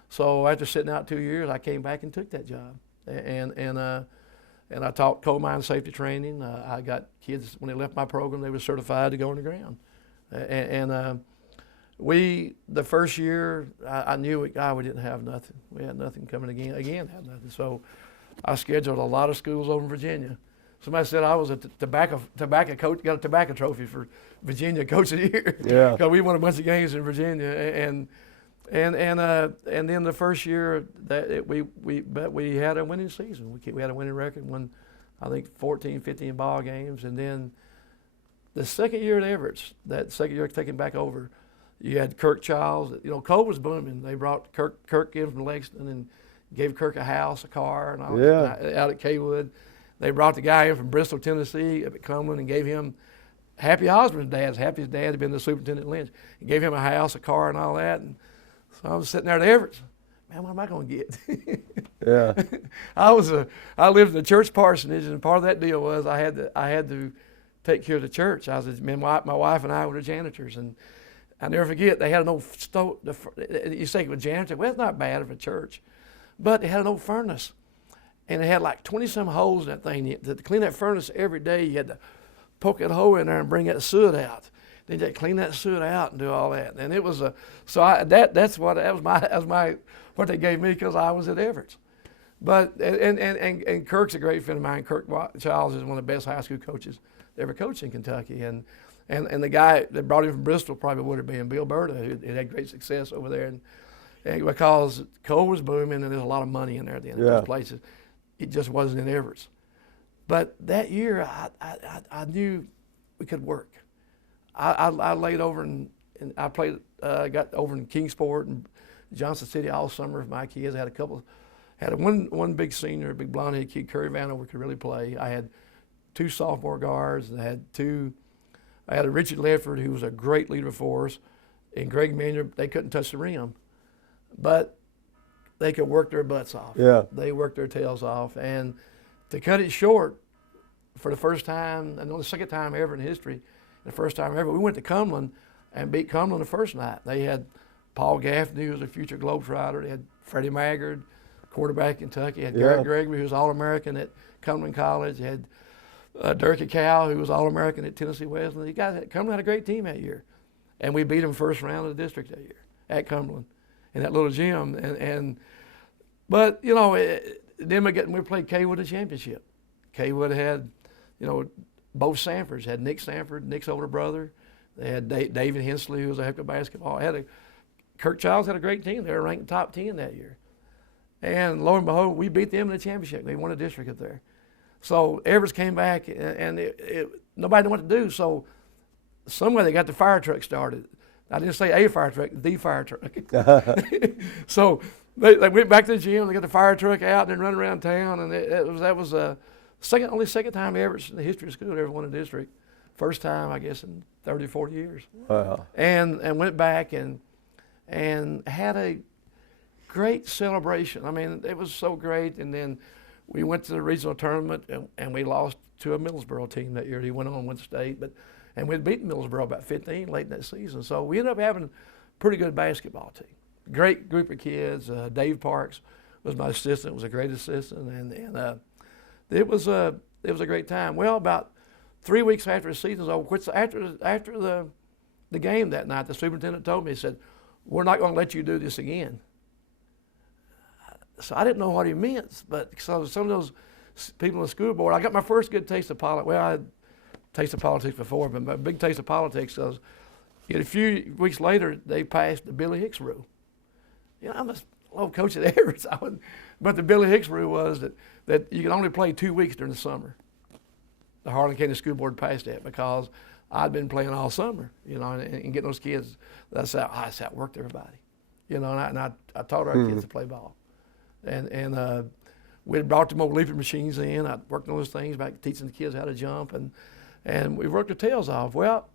so after sitting out 2 years, I came back and took that job, and I taught coal mine safety training. I got kids, when they left my program, they were certified to go on the ground. The first year, I knew we didn't have nothing. We had nothing coming again had nothing. So I scheduled a lot of schools over in Virginia. Somebody said I was a tobacco coach, got a tobacco trophy for Virginia Coach of the Year. Yeah. Because we won a bunch of games in Virginia. And then the first year that we had a winning season. We had a winning record, won I think 14, 15 ball games, and then the second year at Evarts, that second year taking back over, you had Kirk Childs. You know, coal was booming. They brought Kirk in from Lexington and gave Kirk a house, a car, and all out at Kaywood. They brought the guy in from Bristol, Tennessee, up at Cumberland, and gave him Happy Osborne's dad. Happy's dad had been the superintendent at Lynch, and gave him a house, a car, and all that. And so I was sitting there at Evarts. Man, what am I going to get? Yeah. I lived in the church parsonage, and part of that deal was I had to take care of the church. My wife and I were the janitors, and I never forget, they had an old stove. You say with janitor, well, it's not bad for a church, but it had an old furnace, and it had like 20-some holes in that thing. To clean that furnace every day, you had to poke that hole in there and bring that soot out. Then you had to clean that soot out and do all that. And it was what they gave me because I was at Evarts. But and Kirk's a great friend of mine. Kirk Childs is one of the best high school coaches ever coached in Kentucky. And the guy that brought him from Bristol probably would have been Bill Berta, who had great success over there. And because coal was booming and there's a lot of money in there at the end of those places, it just wasn't in Evarts. But that year, I knew we could work. I laid over and I played. Got over in Kingsport and Johnson City all summer with my kids. I had one big senior, a big blonde-headed kid, Curry Vanover, could really play. I had 2 sophomore guards, and I had a Richard Ledford, who was a great leader for us, and Greg Minier. They couldn't touch the rim, but they could work their butts off. Yeah. They worked their tails off, and to cut it short, for the first time, I know the second time ever in history, the first time ever, we went to Cumberland and beat Cumberland the first night. They had Paul Gaffney, who was a future Globetrotter. They had Freddie Maggard, quarterback in Kentucky. They had Garrett Gregory, who was All-American at Cumberland College. They had Durkee Cow, who was All-American at Tennessee Wesleyan. These guys, Cumberland had a great team that year. And we beat them first round of the district that year at Cumberland in that little gym. But, you know, then we played Kaywood in the championship. Kaywood had, you know, both Sanfords. Had Nick Sanford, Nick's older brother. They had David Hensley, who was a heck of basketball. Kirk Childs had a great team. They were ranked top 10 that year. And lo and behold, we beat them in the championship. They won a district up there. So Evarts came back, and nobody knew what to do. So somewhere they got the fire truck started. I didn't say a fire truck, the fire truck. So they went back to the gym. They got the fire truck out and then run around town. And that was only second time Evarts in the history of school ever won a district. First time, I guess, in 30, 40 years. Wow. And went back and had a great celebration. I mean, it was so great. And then we went to the regional tournament and we lost to a Middlesboro team that year. He went on and went to state, and we'd beaten Middlesboro about 15 late in that season. So we ended up having a pretty good basketball team. Great group of kids. Dave Parks was my assistant. Was a great assistant, and it was a great time. Well, about 3 weeks after the season was over, which after the game that night, the superintendent told me, he said, "We're not going to let you do this again." So I didn't know what he meant, but so some of those people on the school board, I got my first good taste of politics. Well, I had tasted politics before, but my big taste of politics was, a few weeks later, they passed the Billy Hicks rule. I'm a low coach at Evarts, but the Billy Hicks rule was that you could only play 2 weeks during the summer. The Harlan County School Board passed that because I'd been playing all summer, and getting those kids. That's how I outworked everybody, and I taught our kids to play ball, and we had brought them old leaping machines in. I worked on those things, about teaching the kids how to jump, and we worked their tails off. Well,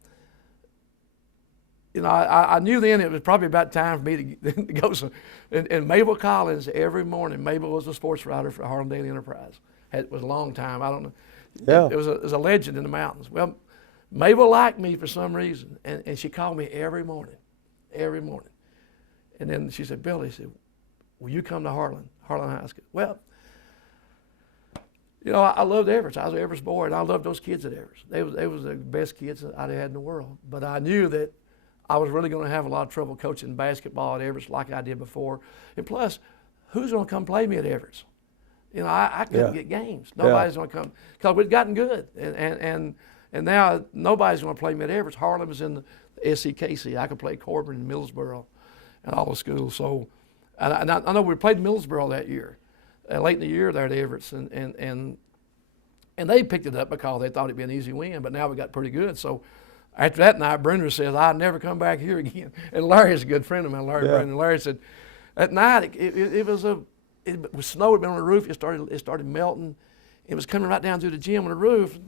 I knew then it was probably about time for me to go. And Mabel Collins, every morning, Mabel was a sports writer for Harlan Daily Enterprise. It was a long time. I don't know. Yeah. It was a legend in the mountains. Well, Mabel liked me for some reason, and she called me every morning. And then she said, "Billy," she said, "will you come to Harlan High School?" Well, I loved Evarts. I was an Evarts boy, and I loved those kids at Evarts. They was the best kids that I'd had in the world. But I knew that I was really going to have a lot of trouble coaching basketball at Evarts like I did before. And plus, who's going to come play me at Evarts? I couldn't get games. Nobody's going to come because we'd gotten good. And now nobody's going to play me at Evarts. Harlan was in the SCKC. I could play Corbin and Middlesboro and all the schools. So, and I know we played Middlesboro that year, late in the year there at Evarts, and they picked it up because they thought it'd be an easy win. But now we got pretty good. So after that night, Brenda says, "I'll never come back here again." And Larry's a good friend of mine, Larry Brenda. And Larry said, at night it was snow had been on the roof. It started melting. It was coming right down through the gym on the roof.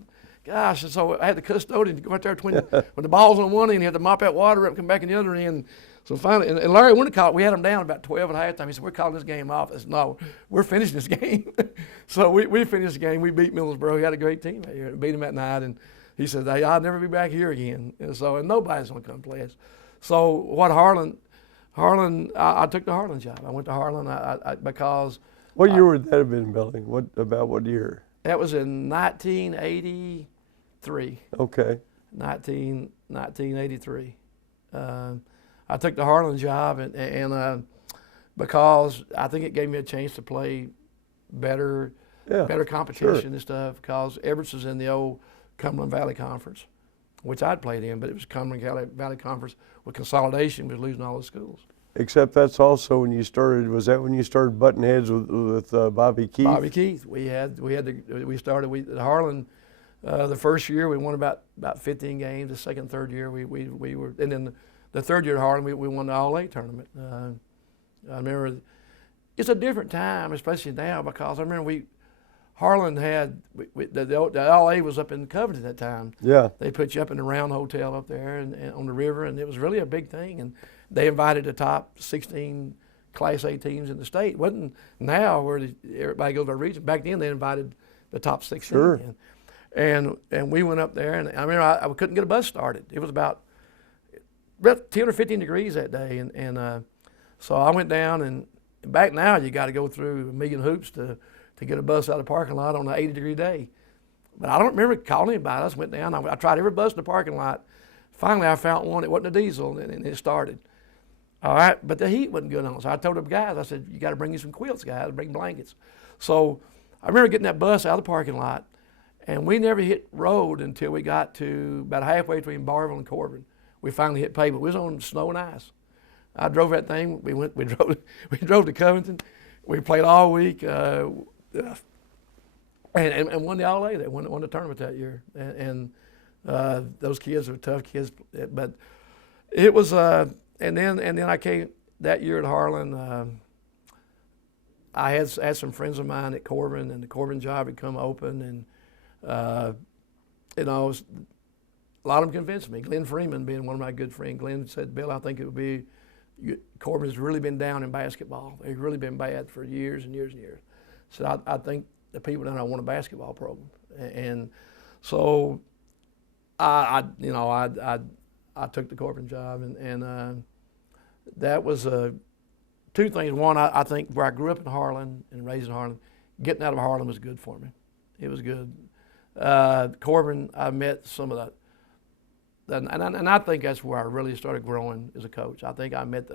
Gosh, and so I had the custodian to go out there when the ball's on one end, he had to mop that water up and come back in the other end. So finally, and Larry went to call. We had them down about 12 at halftime. He said, "We're calling this game off." I said, "No, we're finishing this game." So we finished the game. We beat Middlesboro. We had a great team that year. Beat him that night, and he said, "Hey, I'll never be back here again." And nobody's going to come play us. So what Harlan, I took the Harlan job. I went to Harlan because. What year would that have been, Billy? What year? That was in 1983. Okay. 1983. I took the Harlan job, and because I think it gave me a chance to play better competition and stuff. Because Evarts was in the old Cumberland Valley Conference, which I'd played in, but it was Cumberland Valley Conference with consolidation. We was losing all the schools. Except that's also when you started. Was that when you started butting heads with Bobby Keith? Bobby Keith. We started at Harlan. The first year we won about 15 games. The second, third year we were, and then the third year at Harlan we won the All-A tournament. I remember it's a different time, especially now, because I remember Harlan had the All-A was up in Covington at that time. Yeah. They put you up in the Round Hotel up there and on the river, and it was really a big thing. And they invited the top 16 Class A teams in the state. It wasn't now where everybody goes by region. Back then they invited the top 16. Sure. And we went up there, and I remember I couldn't get a bus started. It was about 10 or 15 degrees that day, and so I went down, and back now you got to go through a million hoops to get a bus out of the parking lot on an 80-degree day. But I don't remember calling anybody. I just went down. I tried every bus in the parking lot. Finally, I found one. It wasn't a diesel, and it started. All right, but the heat wasn't good on. So I told the guys, I said, "You got to bring me some quilts, guys. Bring blankets." So I remember getting that bus out of the parking lot, and we never hit road until we got to about halfway between Barville and Corbin. We finally hit pavement. We was on snow and ice. I drove that thing. We drove to Covington. We played all week, and won the All-A. They won the tournament that year. And those kids were tough kids, but it was. And then I came that year at Harlan. I had some friends of mine at Corbin, and the Corbin job had come open, and a lot of them convinced me. Glenn Freeman being one of my good friends. Glenn said, "Bill, I think it would be." Corbin's really been down in basketball. They've really been bad for years and years and years. So I think the people down there want a basketball program. And so I took the Corbin job, and that was two things. One, I think where I grew up in Harlan and raised in Harlan, getting out of Harlan was good for me. It was good. Corbin, I met some of and I think that's where I really started growing as a coach. I think I met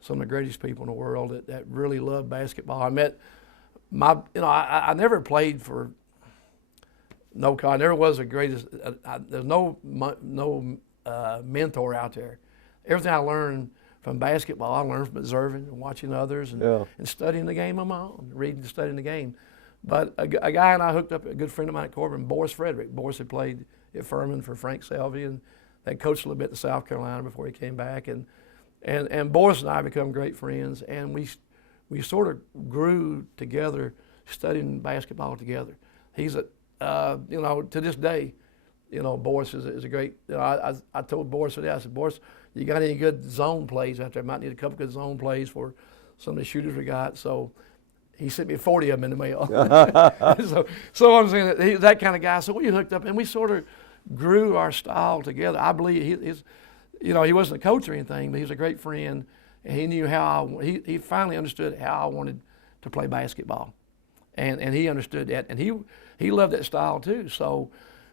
some of the greatest people in the world that really love basketball. I met I never played for no college. I never was the greatest. There's no mentor out there. Everything I learned from basketball, I learned from observing and watching others and studying the game on my own, reading and studying the game. But a guy and I hooked up, a good friend of mine at Corbin, Boris Frederick. Boris had played at Furman for Frank Selvey and had coached a little bit in South Carolina before he came back. And Boris and I become great friends, and we sort of grew together studying basketball together. He's to this day, Boris is a great, I told Boris today, I said, Boris, you got any good zone plays out there? Might need a couple good zone plays for some of the shooters we got. So he sent me 40 of them in the mail. so I'm saying that he's that kind of guy. So we hooked up, and we sort of grew our style together. I believe he wasn't a coach or anything, but he was a great friend, and he knew he finally understood how I wanted to play basketball, and he understood that, and he loved that style too. So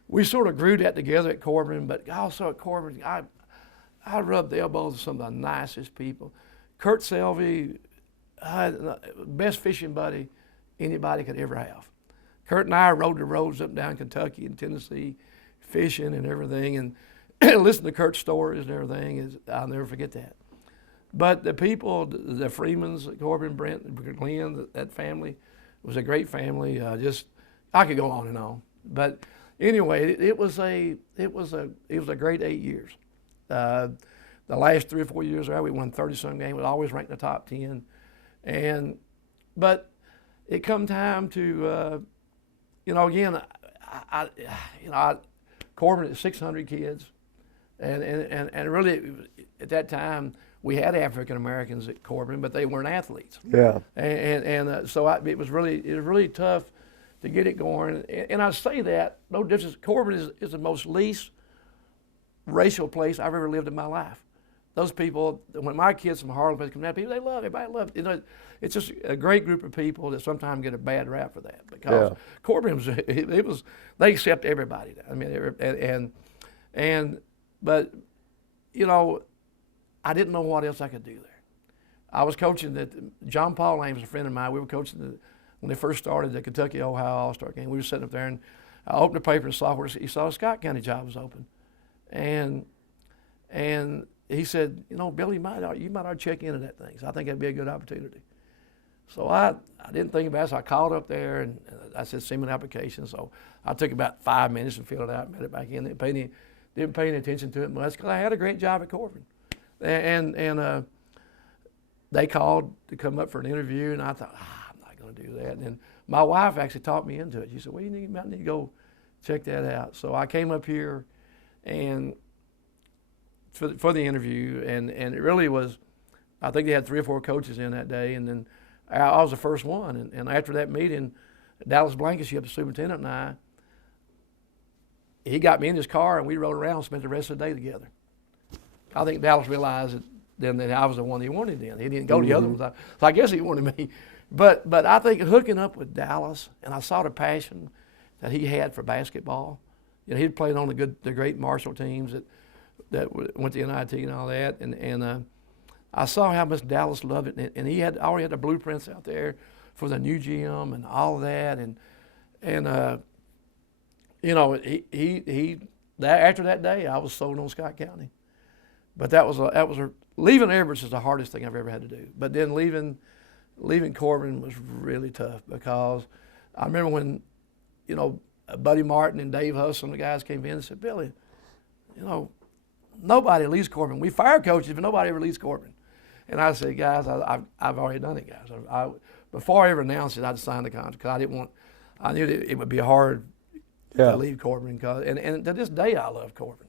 we sort of grew that together at Corbin, but also at Corbin, I rubbed the elbows of some of the nicest people. Kurt Selvey, best fishing buddy anybody could ever have. Kurt and I rode the roads up and down Kentucky and Tennessee, fishing and everything, and listen to Kurt's stories and everything. I'll never forget that. But the people, the Freemans, Corbin, Brent, Glenn, that family was a great family. I could go on and on. But anyway, it was a great 8 years. The last 3 or 4 years there, we won 30-some games. We always ranked in the top 10. But it come time to, again, Corbin had 600 kids, and really at that time we had African Americans at Corbin, but they weren't athletes. Yeah. So it was really tough to get it going. And I say that no difference. Corbin is the most least racial place I've ever lived in my life. Those people, when my kids from Harlan come down, everybody love it. It's just a great group of people that sometimes get a bad rap for that, because Corbin they accept everybody. I mean, but I didn't know what else I could do there. I was coaching John Paul Ames, a friend of mine. We were coaching when they first started the Kentucky Ohio All-Star game. We were sitting up there, and I opened the paper and saw where he saw a Scott County job was open, and he said, Billy, you might ought to check into that thing. So I think that'd be a good opportunity. So I didn't think about it. So I called up there and I said, send me an application. So I took about 5 minutes and filled it out and made it back in. Didn't pay any attention to it much because I had a great job at Corbin. And they called to come up for an interview, and I thought, I'm not going to do that. And then my wife actually talked me into it. She said, well, you might need to go check that out. So I came up here and for the interview, and it really was, I think they had 3 or 4 coaches in that day, and then I was the first one. And after that meeting, Dallas Blankenship, the superintendent, and I, he got me in his car, and we rode around and spent the rest of the day together. I think Dallas realized then that I was the one he wanted then. He didn't go to the other ones. So I guess he wanted me. But I think hooking up with Dallas, and I saw the passion that he had for basketball. He'd played on the great Marshall teams that went to NIT and all that, and I saw how much Dallas loved it, and he already had the blueprints out there for the new gym and all of that, and after that day, I was sold on Scott County. But leaving Evarts is the hardest thing I've ever had to do. But then leaving Corbin was really tough, because I remember when, Buddy Martin and Dave Huss and the guys came in and said, Billy, nobody leaves Corbin. We fire coaches, but nobody ever leaves Corbin. And I said, guys, I've already done it, guys. Before I ever announced it, I'd signed the contract, because I knew that it would be hard to leave Corbin, and to this day I love Corbin.